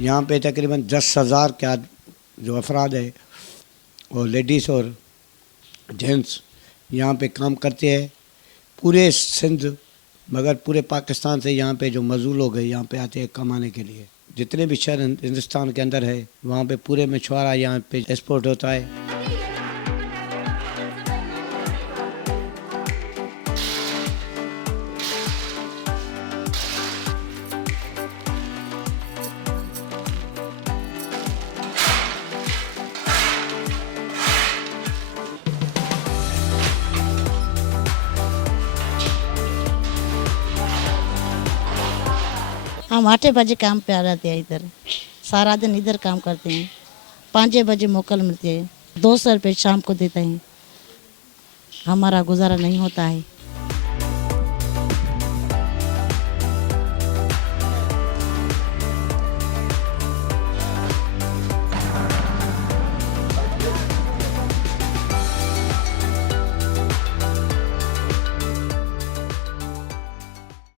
यहाँ पे तकरीबन 10,000 के जो अफराद है वो लेडीज़ और जेंट्स यहाँ पे काम करते हैं पूरे सिंध, मगर पूरे पाकिस्तान से यहाँ पे जो मजदूर लोग हैं यहाँ पे आते हैं कमाने के लिए। जितने भी शहर हिंदुस्तान के अंदर है वहाँ पे पूरे मछुआरा यहाँ पे एक्सपोर्ट होता है। हम 8 बजे काम पे आ जाते हैं इधर, सारा दिन इधर काम करते हैं। 5 बजे मोकल मिलती है, 200 रुपये शाम को देते हैं। हमारा गुजारा नहीं होता है।